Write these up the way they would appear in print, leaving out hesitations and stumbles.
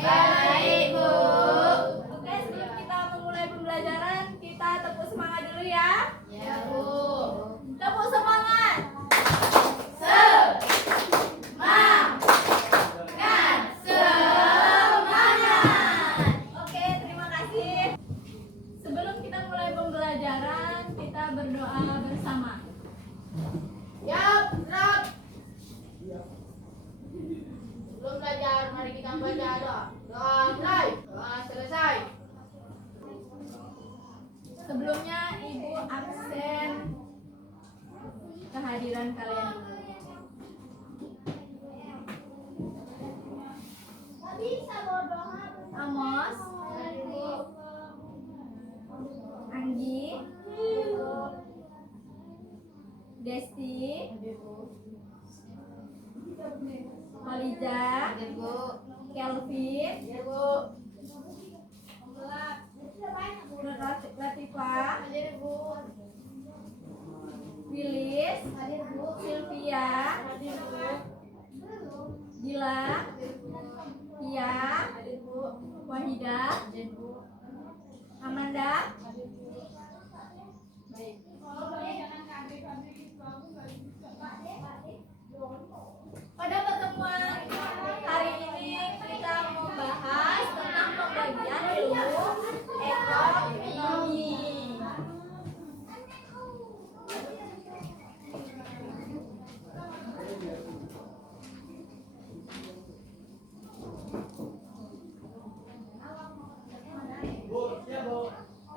Baik, Bu. Oke, sebelum kita memulai pembelajaran, kita tepuk semangat dulu ya. Ya, Bu. Tepuk semangat. Semangat. Oke, terima kasih. Sebelum kita mulai pembelajaran, kita berdoa bersama. Yap, Rab. Sebelum belajar, mari kita baca doa. Doa mulai. Doa selesai. Sebelumnya, Ibu absen kehadiran kalian dulu. Amos, Anggi, Desti, Olija, Kelvin, Latifah, Wilis, Sylvia, Gila, Tia, Wahida, Amanda. Baik. Pada pertemuan hari ini kita membahas tentang pembagian ilmu ekonomi.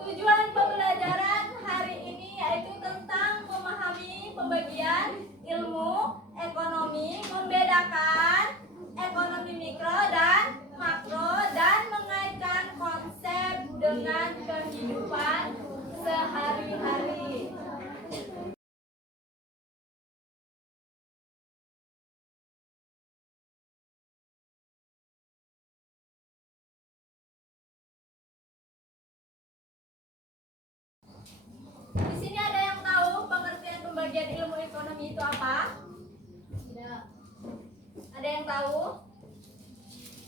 Tujuan pembelajaran hari ini yaitu tentang memahami pembagian ilmu ekonomi, membedakan ekonomi mikro dan makro, dan mengaitkan konsep dengan kehidupan sehari-hari. Di sini ada yang tahu pengertian pembagian ilmu ekonomi itu apa? Tidak. Ada yang tahu?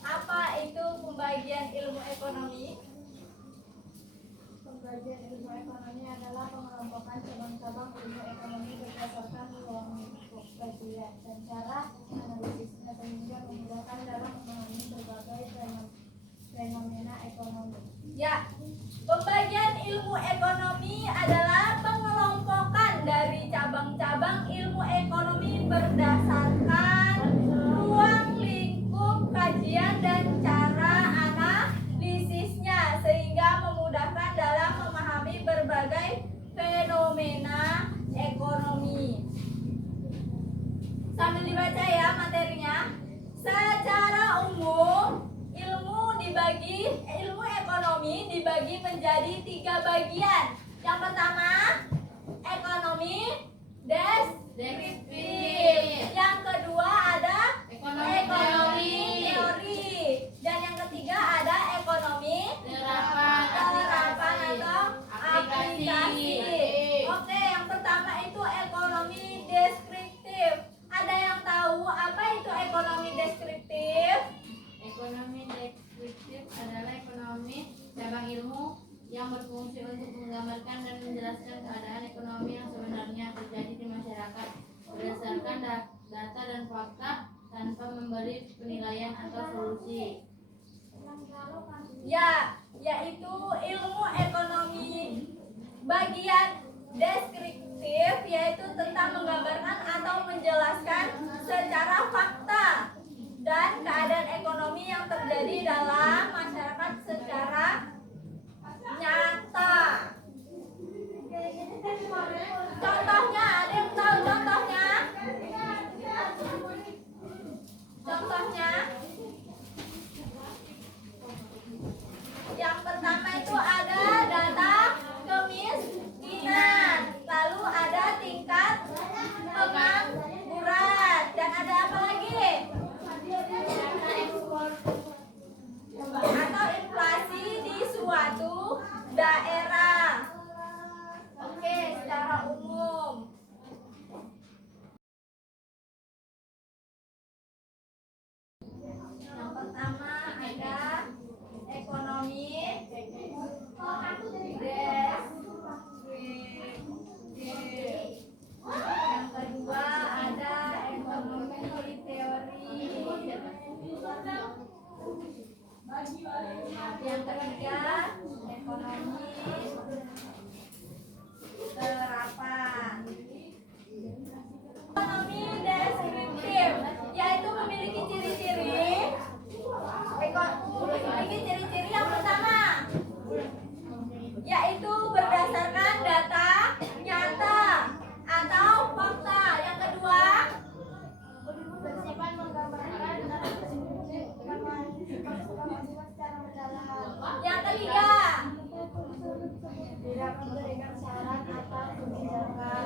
Apa itu pembagian ilmu ekonomi? Pembagian ilmu ekonomi adalah pengelompokan cabang-cabang ilmu ekonomi berdasarkan kelompok bagian dan cara analisisnya sehingga memudahkan dalam memahami berbagai fenomena ekonomi. Ya, pembagian ilmu ekonomi adalah pengelompokan dari cabang-cabang ilmu ekonomi berdasarkan ruang lingkup kajian dan cara analisisnya sehingga memudahkan dalam memahami berbagai fenomena ekonomi. Sambil dibaca ya materinya. Secara umum, ilmu ekonomi dibagi menjadi 3 bagian. Yang pertama, ekonomi deskriptif. Yang kedua ada ekonomi teori. Dan yang ketiga ada ekonomi terapan atau aplikasi. Oke, yang pertama itu ekonomi deskriptif. Ada yang tahu apa itu ekonomi deskriptif? Ekonomi deskriptif adalah ekonomi cabang ilmu yang berfungsi untuk menggambarkan dan menjelaskan keadaan ekonomi yang sebenarnya terjadi di masyarakat berdasarkan data dan fakta tanpa memberi penilaian atau solusi. Ya, yaitu ilmu ekonomi bagian deskriptif, yaitu tentang menggambarkan atau menjelaskan secara fakta dan keadaan ekonomi yang terjadi dalam masyarakat secara nyata. Contohnya, ada yang tahu contohnya? Contohnya, yang pertama itu ada data kemiskinan, lalu ada tingkat pengangguran, dan ada apa lagi? Yang ketiga, ekonomi terapan. Ekonomi deskriptif, yaitu memiliki ciri-ciri yang pertama, yaitu berdasarkan data nyata atau fakta. Yang kedua, bersifat menggambarkan secara mendalam. yang ketiga, Tidak memberikan saran atau kebijakan.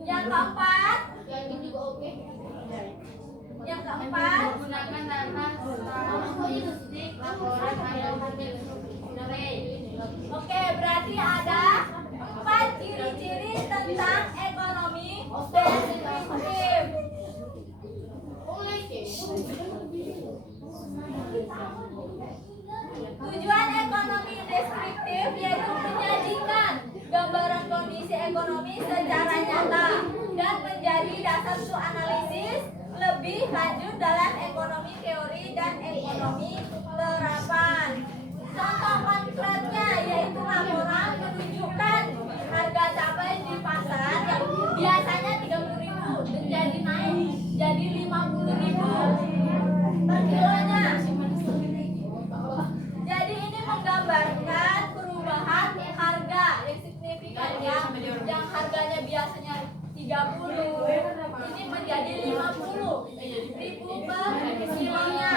yang keempat, Menggunakan data statistik, laporan atau hasil survei. oke, berarti ada 4 ciri-ciri tentang ekonomi deskriptif. Tujuan ekonomi deskriptif yaitu menyajikan gambaran kondisi ekonomi secara nyata dan menjadi dasar untuk analisis lebih lanjut dalam ekonomi teori dan ekonomi terapan. Contoh konkretnya yaitu laporan menunjukkan harga cabai di pasar yang biasanya 30.000 menjadi naik jadi 50.000 per kilonya. Jadi ini menggambarkan perubahan harga yang signifikan ya, yang harganya biasanya 30 ini menjadi 50.000 per kilonya.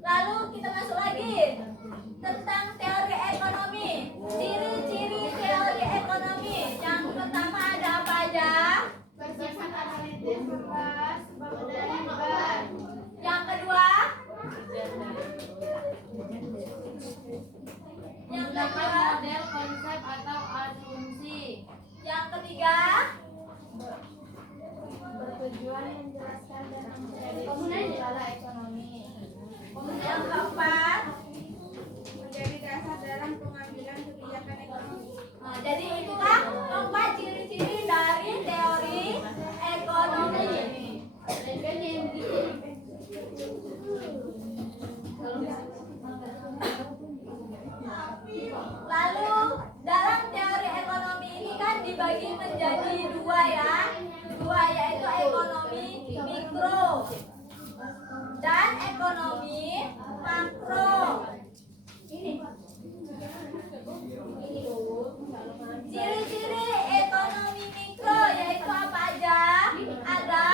Lalu kita masuk lagi tentang teori ekonomi. Ciri-ciri teori ekonomi. Yang pertama ada apa aja? Bersifat analitis, membahas sebab dan akibat. Yang kedua? Yang Menggunakan kedua? model, konsep atau asumsi. Yang ketiga? Bertujuan menjelaskan dan memprediksi pola ekonomi. Yang keempat? Menjadi dasar dalam pengambilan kebijakan ekonomi. Nah, jadi itulah 4 ciri-ciri dari teori ekonomi. Lalu dalam teori ekonomi ini kan dibagi menjadi dua ya, yaitu ekonomi mikro dan ekonomi makro. Ciri-ciri ekonomi mikro yaitu apa aja? Ada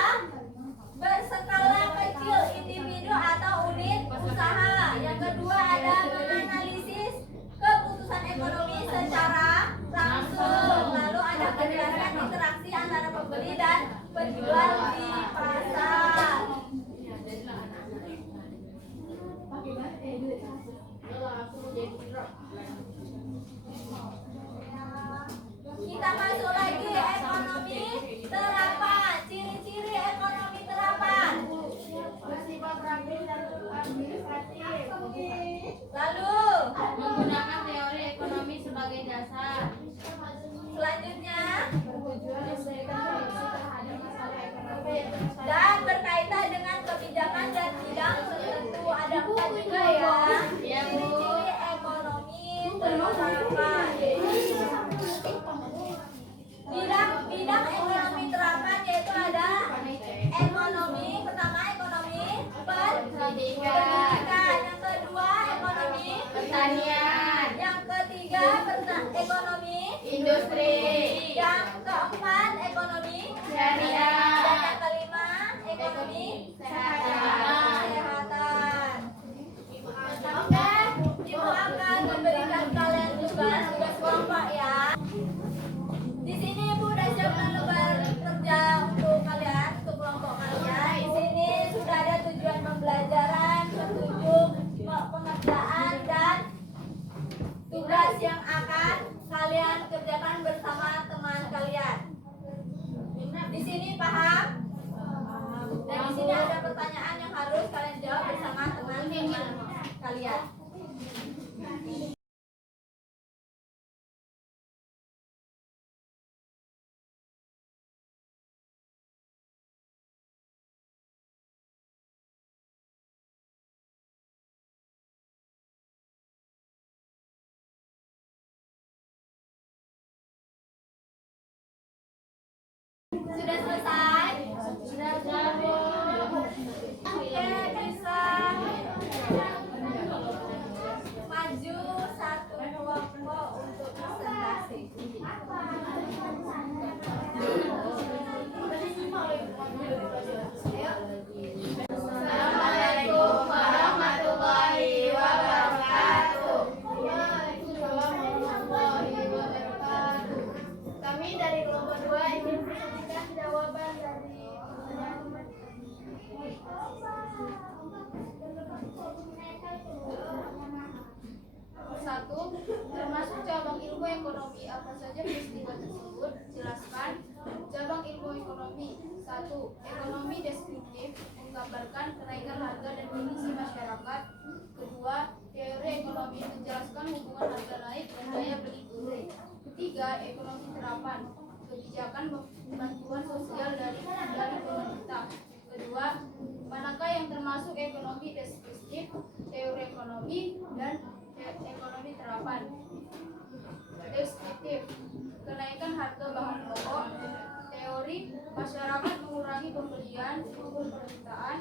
berskala kecil individu atau unit usaha. Yang kedua ada menganalisis keputusan ekonomi secara langsung. Lalu ada berdasarkan interaksi antara pembeli dan penjual di pasar. Kita masuk lagi ekonomi terapan. Ciri-ciri ekonomi terapan. Bersifat rapi dan administratif. Lalu Menggunakan teori ekonomi sebagai dasar. selanjutnya Bertujuan memberikan solusi terhadap masalah ekonomi. dan berkaitan dengan kebijakan dan bidang tertentu. Ada 4 juga ya. Iya, Bu. Ciri-ciri ekonomi terapan. Bidang ekonomi terapan yaitu ada ekonomi, pertama ekonomi pendidikan, yang kedua ekonomi Pertanian, yang ketiga ekonomi industri, yang keempat ekonomi syariah, dan yang kelima ekonomi kesehatan. Oke, Ibu akan memberikan kalian tugas kelompok ya. Di sini Ibu udah siapkan lembar kerja untuk kalian, untuk kelompok kalian. Di sini sudah ada tujuan pembelajaran, petunjuk pengerjaan dan tugas yang akan kalian kerjakan bersama teman kalian. Di sini paham? Dan di sini ada pertanyaan yang harus kalian jawab bersama teman-teman kalian. menggambarkan kenaikan harga dan kondisi masyarakat. Kedua, teori ekonomi menjelaskan hubungan harga naik dan daya beli turun. Ketiga, ekonomi terapan, kebijakan bantuan sosial dari pemerintah. Kedua, manakah yang termasuk ekonomi deskriptif, teori ekonomi, dan ekonomi terapan. Deskriptif, kenaikan harga bahan pokok. Teori, masyarakat mengurangi pembelian permintaan.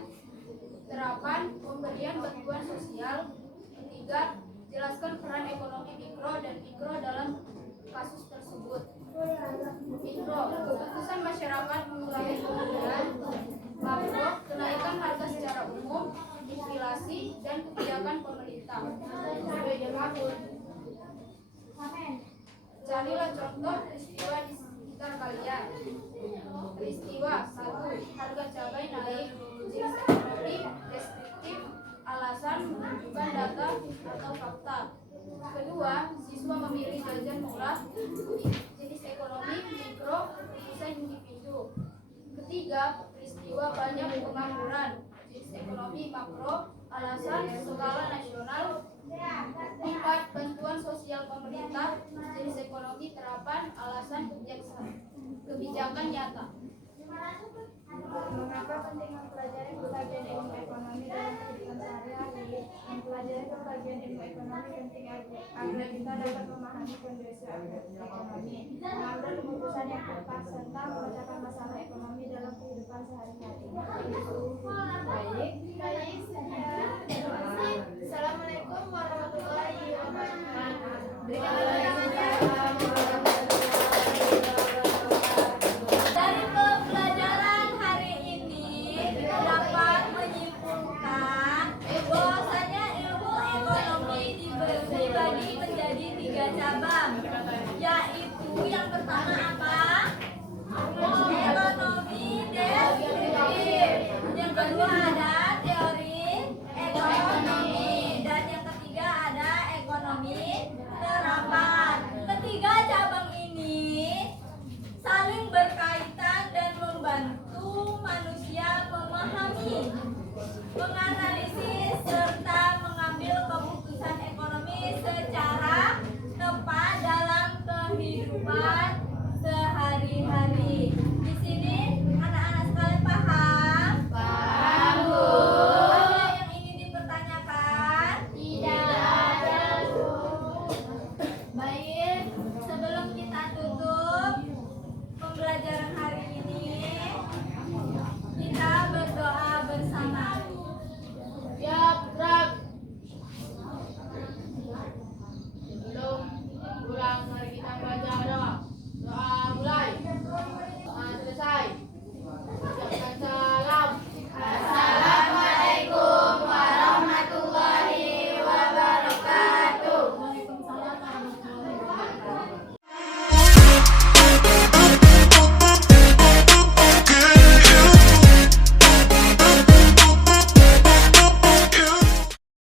Terapan, pemberian bantuan sosial. Ketiga, jelaskan peran ekonomi mikro dan mikro dalam kasus tersebut. Mikro, keputusan masyarakat mengurangi pembelian. Makro, kenaikan harga secara umum, inflasi, dan kebijakan pemerintah. Carilah contoh peristiwa di sekitar kalian. Peristiwa 1. Harga cabai naik. Jenis ekonomi deskriptif, alasan menunjukkan data atau fakta. Kedua, siswa memilih jajan murah. Jenis ekonomi mikro, keputusan individu. Ketiga, peristiwa banyak pengangguran. Jenis ekonomi makro, alasan skala nasional. 4. Bantuan sosial pemerintah. Jenis ekonomi terapan, alasan kebijakan nyata. Mengapa penting mempelajari pembagian ilmu ekonomi dalam kehidupan sehari-hari? Mempelajari pembagian ilmu ekonomi penting agar kita dapat memahami kondisi ekonomi, mengambil keputusan yang tepat, serta memecahkan masalah ekonomi dalam kehidupan sehari-hari. Baik. Assalamualaikum warahmatullahi wabarakatuh. Dari pembelajaran hari ini kita dapat menyimpulkan bahwasanya ilmu ekonomi dibagi menjadi 3 cabang, yaitu yang pertama apa? Ekonomi deskriptif. Yang kedua ada teori ekonomi, dan yang ketiga ada ekonomi terapan. Ketiga cabang ini saling berkaitan dan membantu manusia memahami,